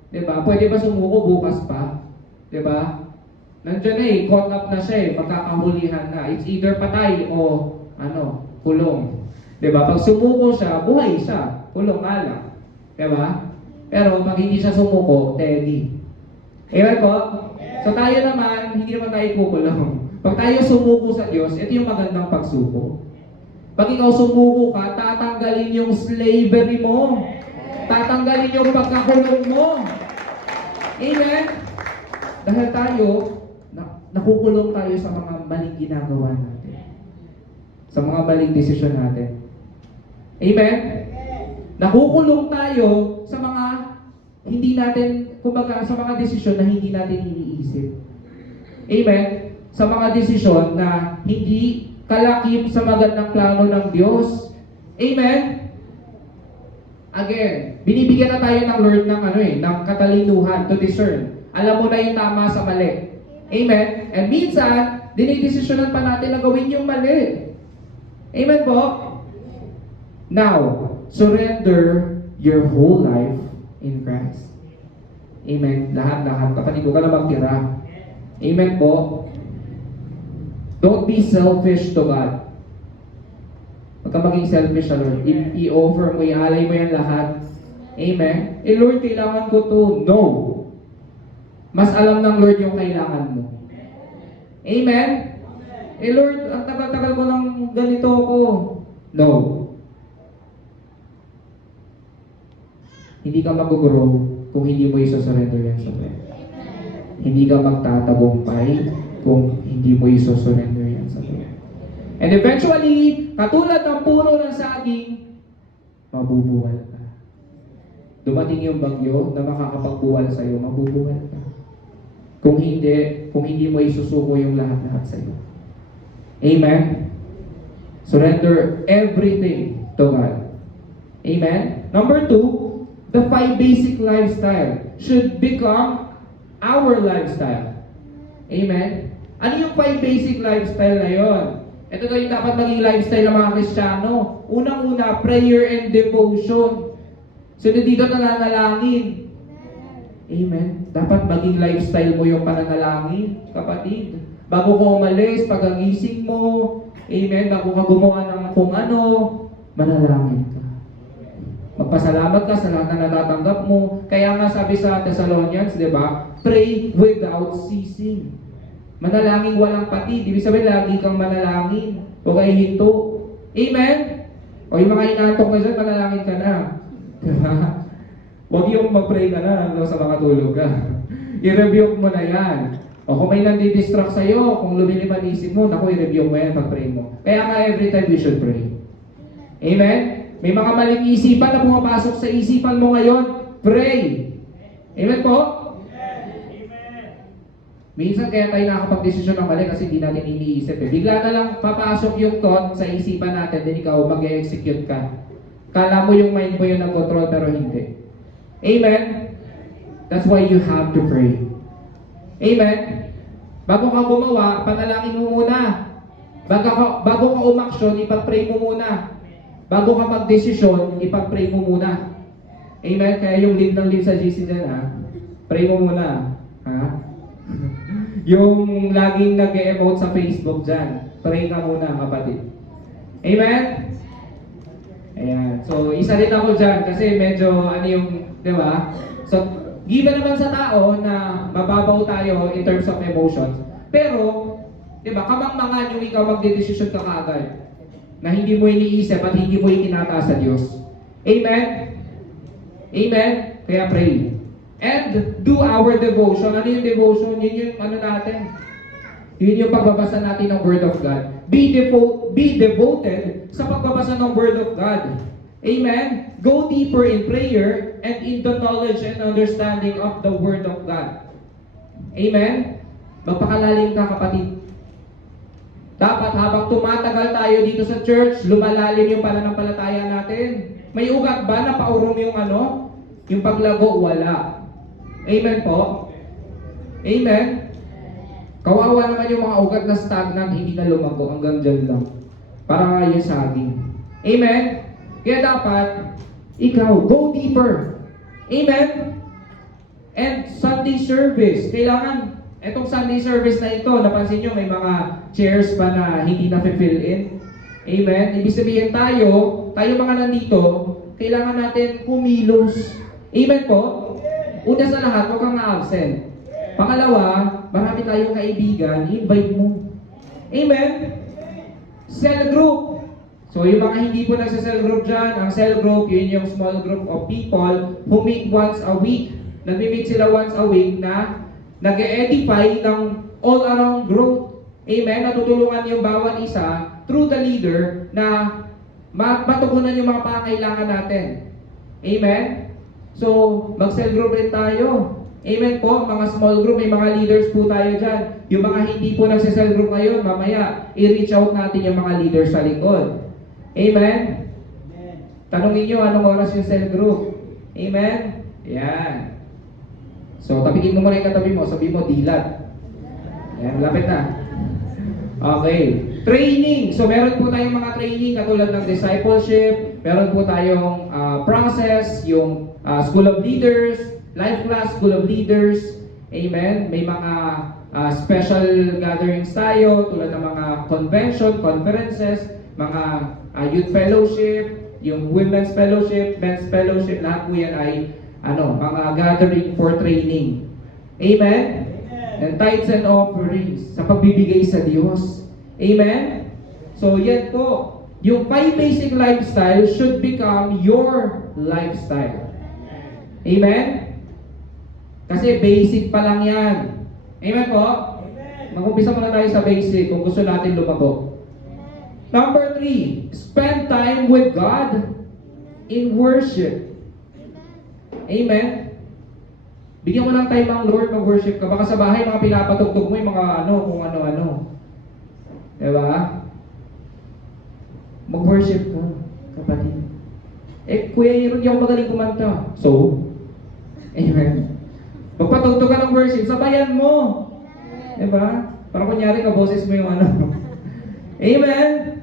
Diba? Pwede ba sumuko bukas pa? Diba? Nandiyan na caught up na siya magkakahulihan na. It's either patay o kulong. Diba? Pag sumuko siya, buhay siya. Kulong nga lang. Diba? Pero pag hindi siya sumuko, teddy. Amen po? So tayo naman, hindi naman tayo kukulong. Pag tayo sumuko sa Diyos, ito yung magandang pagsuko. Pag ikaw sumuko ka, tatanggalin yung slavery mo. Tatanggalin yung pagkakulong mo. Amen? Dahil tayo, nakukulong tayo sa mga maling ginagawa natin. Sa mga maling desisyon natin. Amen? Nakukulong tayo sa mga hindi natin, kumbaga, sa mga desisyon na hindi natin iniisip. Amen? Sa mga desisyon na hindi kalakip sa magandang plano ng Diyos. Amen? Again, binibigyan na tayo ng Lord ng ng katalinuhan to discern. Alam mo na yung tama sa mali. Amen? And minsan, dinidesisyonan pa natin na gawin yung mali. Amen po? Now, surrender your whole life in Christ. Amen. Lahat-lahat. Kapatid ko ka na magtira. Amen po. Don't be selfish to God. Huwag ka maging selfish sa Lord. I-offer mo, i-alay mo yan lahat. Amen. Lord, kailangan ko to. No. Mas alam ng Lord yung kailangan mo. Amen. Lord, ang tagal-tagal ko ng ganito ako. No. Hindi ka mag-grow kung hindi mo isa-surrender yan sa Lord. Hindi ka magtatagumpay kung hindi mo isa-surrender yan sa Lord. And eventually, katulad ng puno ng saging, mabubuwal ka. Dumating yung bagyo na makakapagbuwal sa'yo, mabubuwal ka. Kung hindi mo isusuko yung lahat-lahat sa'yo. Amen? Surrender everything to God. Amen? Number 2, the 5 basic lifestyle should become our lifestyle. Amen? Ano yung 5 basic lifestyle na yun? Ito daw yung dapat maging lifestyle ng mga Kristiyano. Unang-una, prayer and devotion. So dito nananalangin. Amen? Dapat maging lifestyle mo yung pananalangin, kapatid. Bago ka umalis, pag-agising mo, amen, bago ka gumawa ng kung ano, manalangin ka. Magpasalamat ka sa lahat na natatanggap mo. Kaya nga sabi sa Thessalonians, di ba? Pray without ceasing. Manalangin walang patid. Ibig sabihin, lagi kang manalangin. Huwag kayo hinto. Amen? O yung mga inatok na dyan, manalangin ka na. Diba? Huwag yung mag-pray ka na hanggang sa makatulog ka. I-review mo na yan. O kung may nandidistract sa'yo, kung lumilipad isip mo, naku, i-review mo yan pag-pray mo. Kaya nga every time we should pray. Amen? May mga maling isipan na pumapasok sa isipan mo ngayon, pray. Amen po? Minsan kaya tayo nakakapag-desisyon ng mali kasi hindi natin iniisip. Bigla na lang papasok yung thought sa isipan natin, then ikaw mag-execute ka. Kala mo yung mind mo yung nag-control pero hindi. Amen? That's why you have to pray. Amen? Bago ka gumawa, panalangin mo muna. Bago ka umaksyon, ipag-pray mo muna. Bago ka mag-desisyon, ipag-pray mo muna. Amen? Kaya yung lead ng lead sa GC dyan, ha? Pray mo muna. Ha? Yung laging nag-e-emote sa Facebook dyan, pray ka muna, kapatid. Amen? Ayan. So, isa din ako dyan kasi medyo, di ba? So, given naman sa tao na mababaw tayo in terms of emotions. Pero, di ba, kamang-mangan yung ikaw magdedesisyon ka kaagad na hindi mo iniisip at hindi mo itinataas sa Diyos. Amen? Amen? Kaya pray. And do our devotion. Ano yung devotion? Yun yung ano natin. Yun yung pagbabasa natin ng Word of God. Be devoted sa pagbabasa ng Word of God. Amen? Go deeper in prayer and in the knowledge and understanding of the Word of God. Amen? Magpakalalim ka, kapatid. Dapat habang tumatagal tayo dito sa church, lumalalim yung pananampalataya natin. May ugat ba na paurom yung ano? Yung paglago? Wala. Amen po? Amen? Kawawa naman yung mga ugat na stagnant, hindi na lumago, hanggang dyan lang. Para nga yung saging. Amen? Kaya dapat, ikaw, go deeper. Amen? And Sunday service, kailangan, etong Sunday service na ito, napansin nyo, may mga chairs pa na hindi na-fill in. Amen? Ibig sabihin tayo mga nandito, kailangan natin kumilos. Amen po? Una sa lahat, huwag kang na-absent. Pangalawa, marami tayong kaibigan, invite mo. Amen? Cell group. So yung mga hindi po nagsa-cell group dyan, ang cell group, yun yung small group of people who meet once a week. Nag-meet sila once a week na nag-edify ng all-around growth. Amen? Natutulungan yung bawat isa through the leader na matugunan yung mga pangailangan natin. Amen? So, mag-cell group rin tayo. Amen po, mga small group, may mga leaders po tayo dyan. Yung mga hindi po nagsa-cell group ngayon, mamaya, i-reach out natin yung mga leaders sa likod. Amen? Tanungin nyo, anong oras yung cell group? Amen? Yan. So, tapikin mo muna yung katabi mo, sabi mo, dilat. Yan, lapit na. Okay. Training. So, meron po tayong mga training katulad ng discipleship. Meron po tayong process, yung School of Leaders, Life Class, School of Leaders. Amen. May mga special gatherings tayo tulad ng mga convention, conferences, mga youth fellowship, yung women's fellowship, men's fellowship, lahat po yan ay mga gathering for training. Amen? And tithes and offerings sa pagbibigay sa Diyos. Amen? So yan po, yung 5 basic lifestyle should become your lifestyle. Amen? Kasi basic pa lang yan. Amen po? Mag-umpisa muna tayo sa basic kung gusto natin lumago. Number 3, spend time with God in worship. Amen? Bigyan mo ng time ang Lord, mag-worship ka. Baka sa bahay, mga pinapatugtog mo yung mga kung ano-ano. Diba? Mag-worship ka, kapatid. Kuya, hindi ako magaling kumanta. So, amen. Magpatugtog ka ng worship, sabayan mo. Diba? Para kunyari ka, boses mo yung ano. Amen?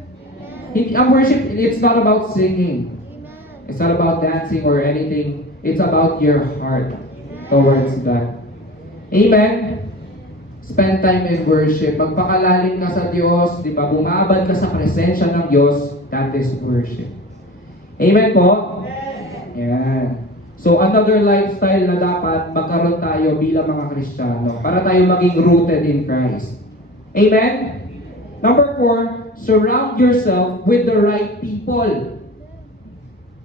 Ang worship, it's not about singing. It's not about dancing or anything. It's about your heart towards God. Amen? Spend time in worship. Magpakalalim ka sa Diyos, di ba? Bumabad ka sa presensya ng Diyos. That is worship. Amen po? Yan. So, another lifestyle na dapat magkaroon tayo bilang mga Kristiyano para tayo maging rooted in Christ. Amen? Number 4, surround yourself with the right people.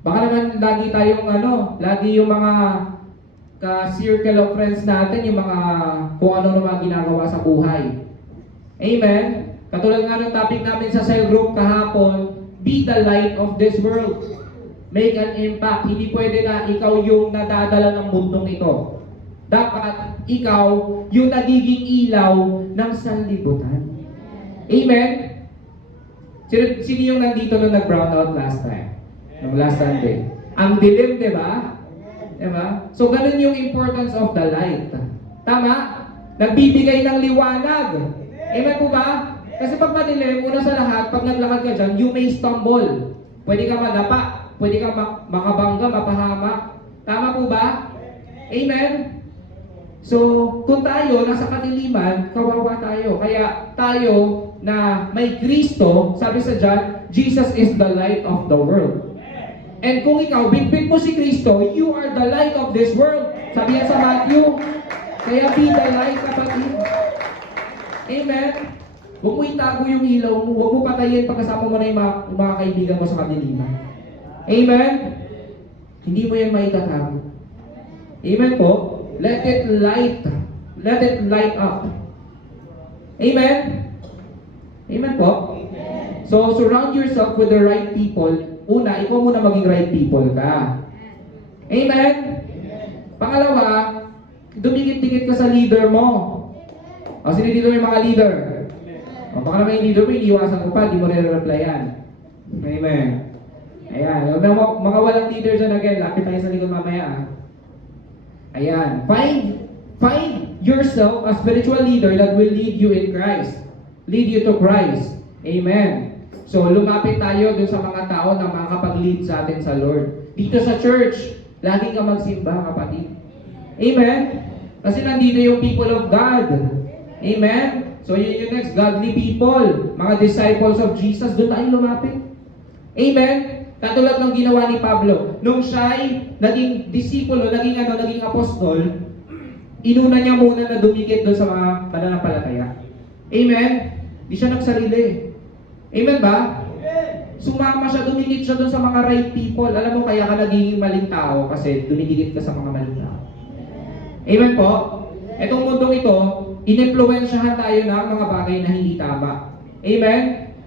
Baka naman lagi tayong lagi yung mga ka-circle of friends natin, yung mga kung ano naman ginagawa sa buhay. Amen? Katulad nga ng topic namin sa cell group kahapon, be the light of this world. Make an impact. Hindi pwede na ikaw yung nadadala ng mundong ito. Dapat ikaw yung nagiging ilaw ng sanlibutan. Amen? Sino yung nandito nung nag-brown out last time? Nung last Sunday? Ang dilim, di ba? Diba? So, ganun yung importance of the light. Tama? Nagbibigay ng liwanag. Amen po ba? Kasi pag madilim, una sa lahat, pag naglakad ka dyan, you may stumble. Pwede ka madapa. Pwede ka makabangga, mapahamak. Tama po ba? Amen? So, kung tayo nasa kadiliman, kawawa tayo. Kaya tayo na may Kristo, sabi sa John, Jesus is the light of the world. And kung ikaw, bitbit mo si Kristo, you are the light of this world. Sabi yan sa Matthew. Kaya be the light, kapatid. Amen? Huwag mo itago yung ilaw mo. Huwag mo patayin pagkasama mo na yung mga kaibigan mo sa kadiliman. Amen? Hindi mo yan maitatago. Amen po? let it light up. Amen? Amen po? So, surround yourself with the right people. Una, ikaw muna maging right people ka. Amen? Pangalawa, dumikit-dikit ka sa leader mo. O, sino dito may mga leader? O, baka naman yung leader mo, iniiwasan ko pa, di mo re-replyan. Amen. Ayan. Mga walang leader dyan again, lapit tayo sa likod mamaya. Ayan. Find yourself a spiritual leader that will lead you in Christ. Lead you to Christ. Amen. So, lumapit tayo dun sa mga tao na makakapag-lead sa atin sa Lord. Dito sa church, lagi ka magsimba, kapatid. Amen? Kasi nandito yung people of God. Amen? So, yun yung next, godly people. Mga disciples of Jesus, doon tayo lumapit. Amen? Katulad ng ginawa ni Pablo. Nung siya'y naging disipulo, naging apostol, inuna niya muna na dumikit doon sa mga mananampalataya. Amen? Di siya nagsarili. Amen ba? Sumama siya, dumikit siya doon sa mga right people. Alam mo, kaya ka nagiging maling tao kasi dumidikit ka sa mga maling tao. Amen po? Etong mundong ito, in-influensyahan tayo ng mga bagay na hindi tama. Amen?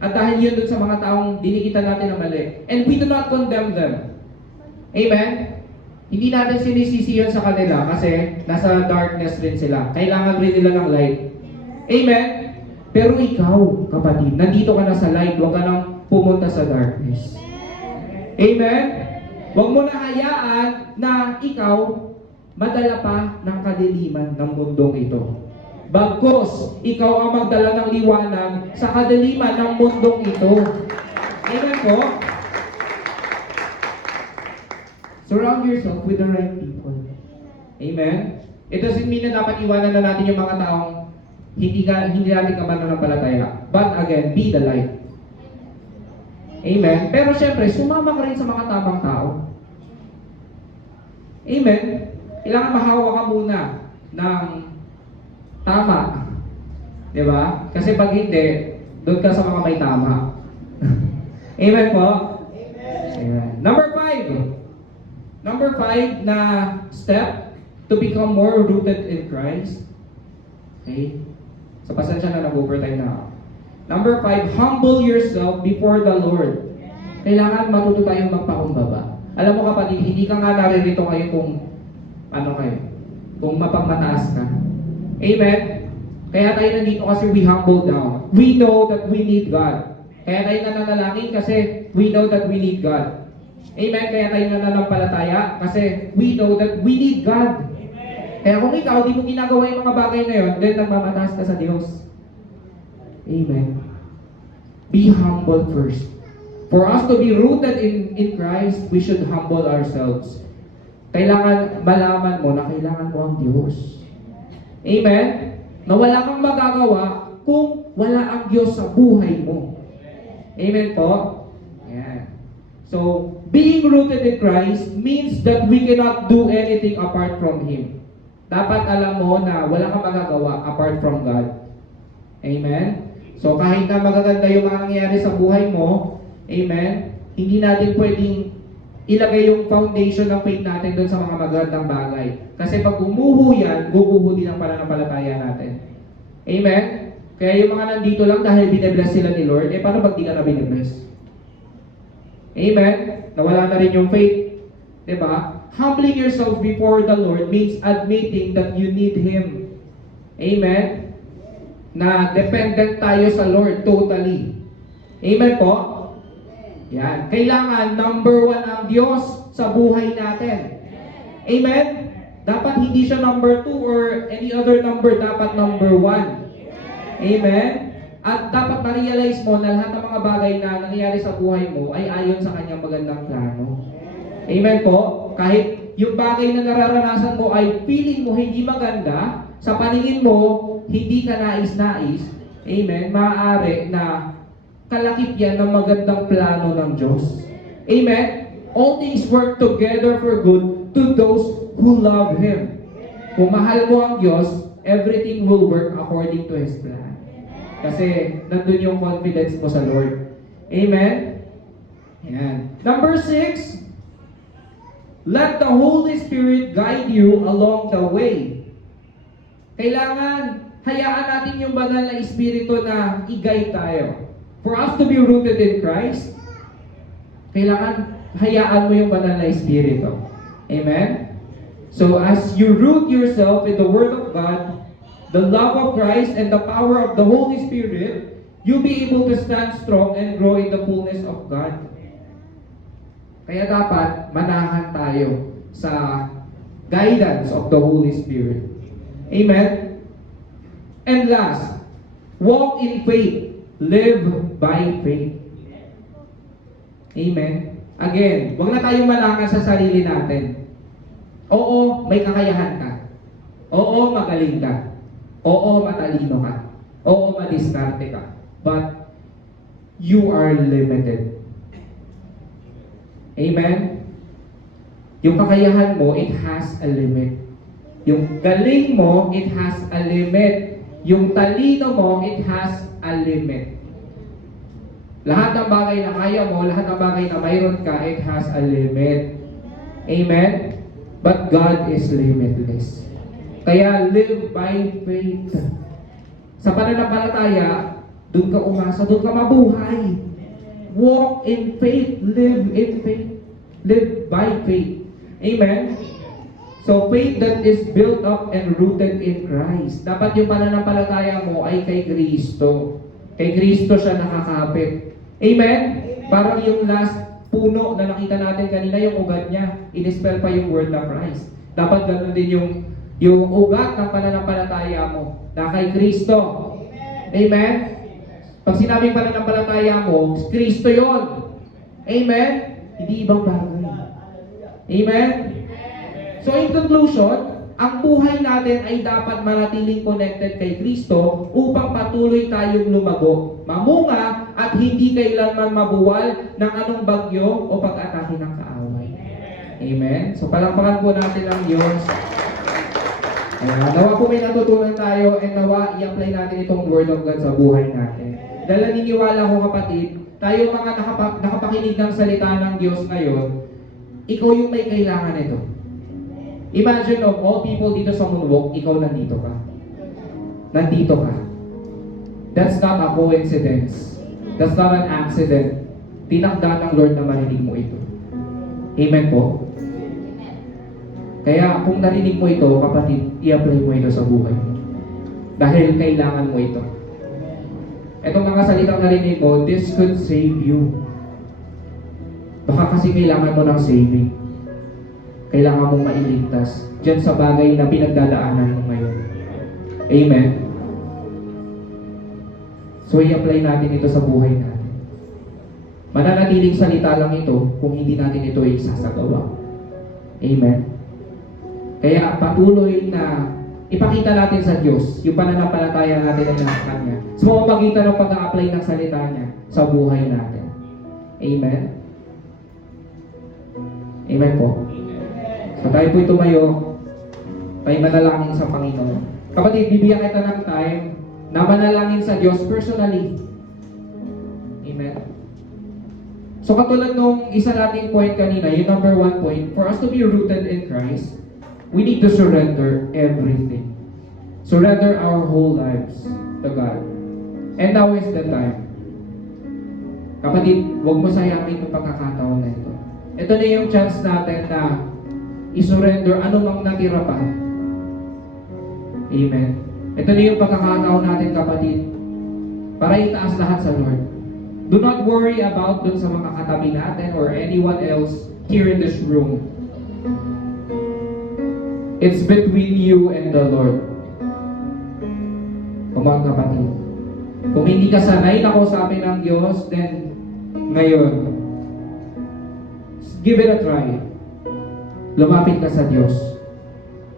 At dahil yun doon sa mga taong dinikitan natin na mali. And we do not condemn them. Amen? Hindi natin sinisisi yun sa kanila kasi nasa darkness rin sila. Kailangan rin nila ng light. Amen? Pero ikaw, kapatid, nandito ka na sa light, huwag ka nang pumunta sa darkness. Amen? Huwag mo na hayaan na ikaw madala pa ng kadiliman ng mundong ito. Bagkus, ikaw ang magdala ng liwanag sa kadiliman ng mundong ito. Amen po? Surround yourself with the right people. Amen? It doesn't mean na dapat iwanan na natin yung mga taong hindi natin ka mananampalataya. But again, be the light. Amen? Pero syempre, sumama ka rin sa mga tamang tao. Amen? Kailangan mahawa ka muna ng tama. Diba? Kasi pag hindi, doon ka sa mga may tama. Amen po? Amen. Number 5 na step to become more rooted in Christ. Okay? So, pasensya na, nag-overtime na ako. Number 5, humble yourself before the Lord. Kailangan matuto tayong magpakumbaba. Alam mo kapatid, hindi ka nga naririto kayo kung mapagmataas ka. Amen? Kaya tayo nandito kasi we humble down. We know that we need God. Kaya tayo nananalangin kasi we know that we need God. Amen? Kaya tayo nananampalataya kasi we know that we need God. Kaya kung ikaw, di mo ginagawa yung mga bagay na yun, then nagmamataas ka sa Diyos. Amen. Be humble first. For us to be rooted in Christ, we should humble ourselves. Kailangan malaman mo na kailangan mo ang Diyos. Amen? Na wala kang magagawa kung wala ang Diyos sa buhay mo. Amen po? Ayan. So, being rooted in Christ means that we cannot do anything apart from Him. Dapat alam mo na wala kang magagawa apart from God. Amen? So kahit na magaganda yung mga nangyayari sa buhay mo, amen, hindi natin pwedeng ilagay yung foundation ng faith natin doon sa mga magandang bagay. Kasi pag gumuho yan, guguho din ang pananampalataya natin. Amen? Kaya yung mga nandito lang dahil binibless sila ni Lord, paano pag di ka na binibless? Amen? Nawala na rin yung faith. Diba? Humbling yourself before the Lord means admitting that you need Him. Amen? Na dependent tayo sa Lord totally. Amen po? Yan. Kailangan number 1 ang Diyos sa buhay natin. Amen? Dapat hindi siya number 2 or any other number. Dapat number 1. Amen? At dapat ma-realize mo na lahat ng mga bagay na nangyayari sa buhay mo ay ayon sa kanyang magandang plano. Amen po? Kahit yung bagay na nararanasan mo ay feeling mo hindi maganda, sa paningin mo, hindi ka nais-nais, amen, maaari na kalakip yan ng magandang plano ng Diyos. Amen? All things work together for good to those who love Him. Kung mahal mo ang Diyos, everything will work according to His plan. Kasi nandun yung confidence mo sa Lord. Amen? Yan. Number 6, Let the Holy Spirit guide you along the way. Kailangan hayaan natin yung banal na Espiritu na i-guide tayo. For us to be rooted in Christ, kailangan hayaan mo yung banal na Espiritu. Amen? So as you root yourself in the Word of God, the love of Christ, and the power of the Holy Spirit, you'll be able to stand strong and grow in the fullness of God. Kaya dapat manahan tayo sa guidance of the Holy Spirit. Amen? And last, walk in faith. Live by faith. Amen? Again, wag na tayong malakas sa sarili natin. Oo, may kakayahan ka. Oo, magaling ka. Oo, matalino ka. Oo, madiskarte ka. But you are limited. Amen? Yung kakayahan mo, it has a limit. Yung galing mo, it has a limit. Yung talino mo, it has a limit. Lahat ng bagay na kaya mo, lahat ng bagay na mayroon ka, it has a limit. Amen? But God is limitless. Kaya live by faith. Sa pananampalataya, doon ka umasa, doon ka mabuhay. Walk in faith, live in faith, live by faith. Amen? So faith that is built up and rooted in Christ. Dapat yung pananampalataya mo ay kay Kristo. Kay Kristo siya nakakapit. Amen? Parang yung last puno na nakita natin kanina, yung ugat niya, in-spell pa yung word na Christ. Dapat ganun din yung ugat ng pananampalataya mo na kay Kristo. Amen? Pag sinabing pananampalataya mo, Kristo yon. Amen? Hindi ibang bagay. Amen? So in conclusion, ang buhay natin ay dapat manatiling connected kay Kristo upang patuloy tayong lumago, mamunga, at hindi kailanman mabuwal ng anong bagyo o pag-atake ng kaaway. Amen? So palakpakan po natin ang Diyos. Nawa po may natutunan tayo, and nawa i-apply natin itong Word of God sa buhay natin. Dahil naniniwala ko, kapatid, tayo mga nakapakinig ng salita ng Diyos ngayon, ikaw yung may kailangan ito. Imagine of all people dito sa Moonwalk, ikaw nandito ka. Nandito ka. That's not a coincidence. That's not an accident. Tinakda ng Lord na marinig mo ito. Amen po? Kaya kung narinig mo ito, kapatid, i-apply mo ito sa buhay mo. Dahil kailangan mo ito. Itong mga salitang narinig mo, this could save you. Baka kasi kailangan mo ng saving. Kailangan mong mailigtas dyan sa bagay na pinagdadaanan mo ngayon. Amen? So i-apply natin ito sa buhay natin. Mananatiling salita lang ito kung hindi natin ito isasagawa. Amen? Kaya patuloy na ipakita natin sa Diyos yung pananampalataya natin ay nasa Kanya. Sa pamamagitan ng pag-a-apply ng salita niya sa buhay natin. Amen? Amen po? So tayo po'y tumayo, tayo manalangin sa Panginoon. Kapatid, bibigyan kita ng time na manalangin sa Diyos personally. Amen? So katulad nung isa nating point kanina, yung number 1 point, for us to be rooted in Christ, we need to surrender everything. Surrender our whole lives to God. And now is the time. Kapatid, huwag mo sayangin yung pagkakataon na ito. Ito na yung chance natin na i-surrender anumang natira pa. Amen. Ito na yung pagkakataon natin, kapatid, para itaas lahat sa Lord. Do not worry about dun sa mga katabi natin or anyone else here in this room. It's between you and the Lord. Mga kapatid, kung hindi ka sanay na kausapin ng Diyos, then ngayon, give it a try. Lumapit ka sa Diyos.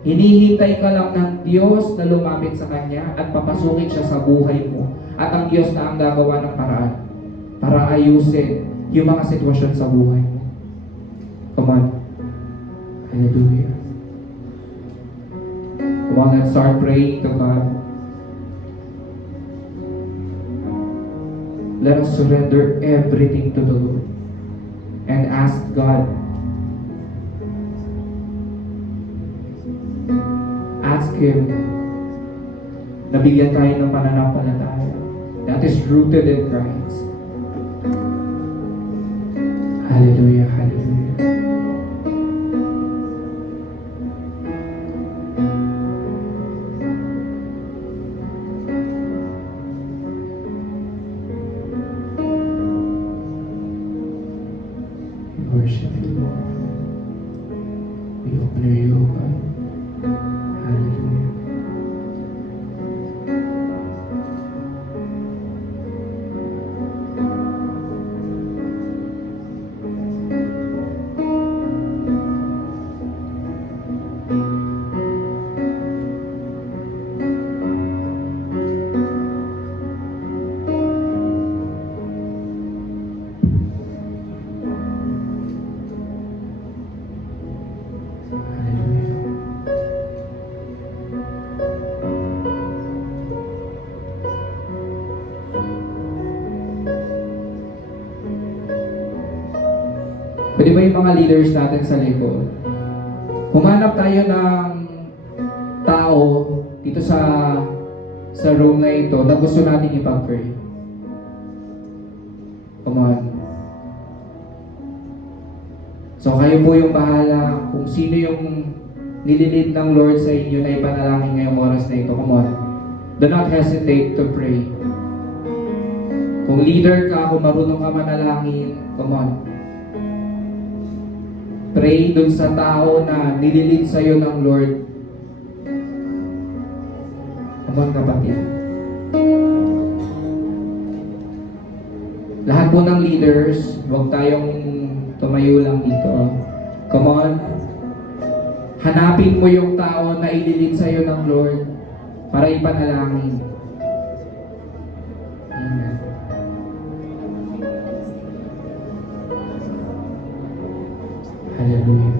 Hinihintay ka lang ng Diyos na lumapit sa Kanya at papasukin siya sa buhay mo. At ang Diyos na ang gagawa ng paraan para ayusin yung mga sitwasyon sa buhay mo. Come on. Hallelujah. Come on, let's start praying to God. Let us surrender everything to the Lord and ask God ask Him na bigyan tayo ng pananampalataya that is rooted in Christ. Hallelujah, hallelujah. We worship you, Lord. We honor you, God. Hallelujah. Hallelujah. Pwede ba yung mga leaders natin sa likod? Humanap tayo ng tao dito sa room na ito na gusto nating ipag-pray. Come on. So kayo po yung bahala kung sino yung nililid ng Lord sa inyo na ipanalangin ngayong oras na ito. Come on. Do not hesitate to pray. Kung leader ka, kung marunong ka manalangin, come on. Pray dun sa tao na nililid sa'yo ng Lord. Come on, kapatid. Lahat po ng leaders, huwag tayong tumayo lang dito. Come on. Hanapin mo yung tao na ililid sa'yo ng Lord para ipanalangin. Amen. Hallelujah.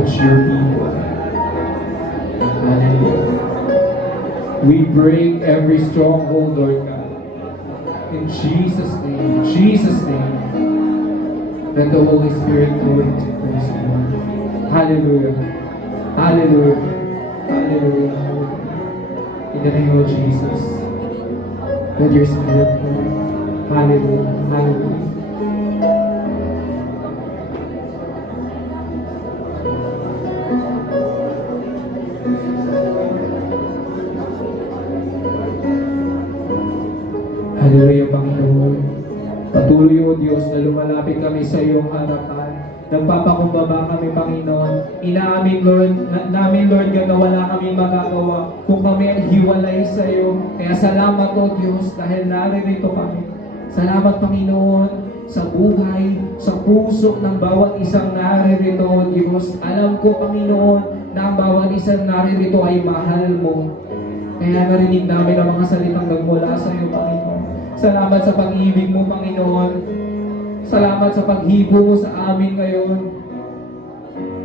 touch your people. Hallelujah. We break every stronghold, Lord God. In Jesus' name, let the Holy Spirit go into place, Lord. Hallelujah. Hallelujah. Hallelujah. In the name of Jesus, let your Spirit move. Hallelujah. Hallelujah. Hallelujah, Panginoon. Patuloy, O Diyos, na lumalapit kami sa iyong harapan. Nagpapakumbaba kami, Panginoon. Inaamin, Lord, namin, Lord, God, na wala kami magagawa kung kami ay hiwalay sa iyo. Kaya salamat, O Diyos, dahil naririto kami. Salamat, Panginoon, sa buhay, sa puso ng bawat isang naririto, O Diyos. Alam ko, Panginoon, na ang bawat isang naririto ay mahal mo. Kaya narinig namin ang mga salitang nagmula sa iyo, Panginoon. Salamat sa pag-ibig mo, Panginoon. Salamat sa paghibo mo sa amin ngayon.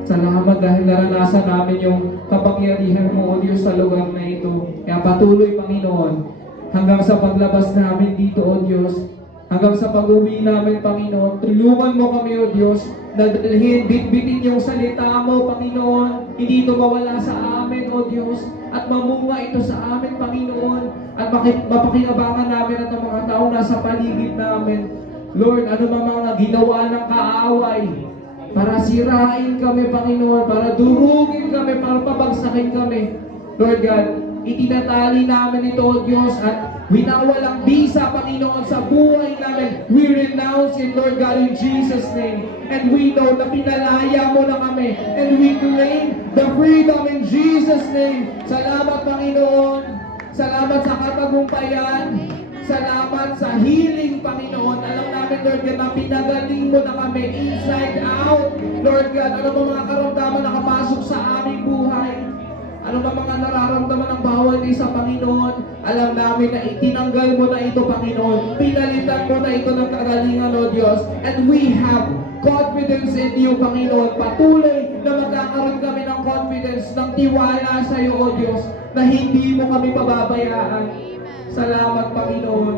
Salamat dahil naranasan namin yung kapangyarihan mo, O Diyos, sa lugar na ito. Kaya patuloy, Panginoon, hanggang sa paglabas namin dito, O Diyos, hanggang sa pag-uwi namin, Panginoon, tulungan mo kami, O Diyos, na dalhin, bitbitin yung salita mo, Panginoon. Hindi ito mawala sa amin, O Diyos, at mamunga ito sa amin, Panginoon, at mapakinabangan namin at ang mga tao nasa paligid namin. Lord, ano ba mga ginawa ng kaaway para sirain kami, Panginoon, para durugin kami, para pabagsakin kami. Lord God, itinatali namin ito, O Diyos, at winawalang bisa, Panginoon, sa buhay namin. We renounce it, Lord God, in Jesus' name. And we know na pinalaya mo na kami. And we claim the freedom in Jesus' name. Salamat, Panginoon. Salamat sa katagumpayan. Salamat sa healing, Panginoon. Alam namin, Lord God, na pinagaling mo na kami inside out. Lord God, ano ba mga karamdaman na nakapasok sa aming buhay? Ano ba mga nararamdaman ng bawat isa, Panginoon? Alam namin na itinanggal mo na ito, Panginoon. Pinalitan mo na ito ng kagalingan, O Diyos. And we have confidence in you, Panginoon. Patuloy na magkakaroon kami ng confidence, ng tiwala sa iyo, O Diyos, na hindi mo kami pababayaan. Salamat, Panginoon.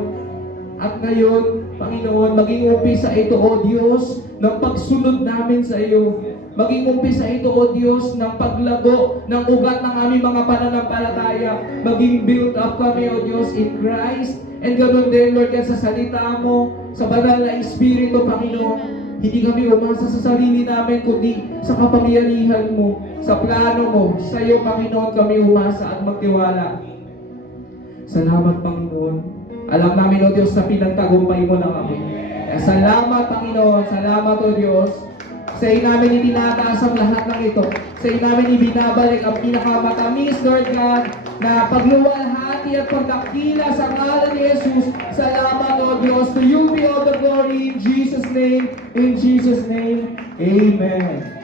At ngayon, Panginoon, maging umpisa ito, O Diyos, ng pagsunod namin sa iyo. Maging umpisa ito, O Diyos, ng paglago ng ugat ng aming mga pananampalataya. Maging build up kami, O Diyos, in Christ. And ganoon din, Lord, sa salita mo, sa banal na Espiritu, Panginoon. Hindi kami umasa sa sarili namin, kundi sa kapangyarihan mo, sa plano mo. Sa iyo, Panginoon, kami umasa at magtiwala. Salamat, Panginoon. Alam namin, O Diyos, na pinagtagumpay mo na kami. Salamat, Panginoon. Salamat, O Diyos. Sa iyo namin itinataas ang lahat ng ito. Sa iyo namin ibinabalik ang pinakamatamis, Lord God, na pagluwalhati at pagdakila sa ngalan ni Jesus. Salamat, O Diyos. To you be all the glory in Jesus' name. In Jesus' name, Amen.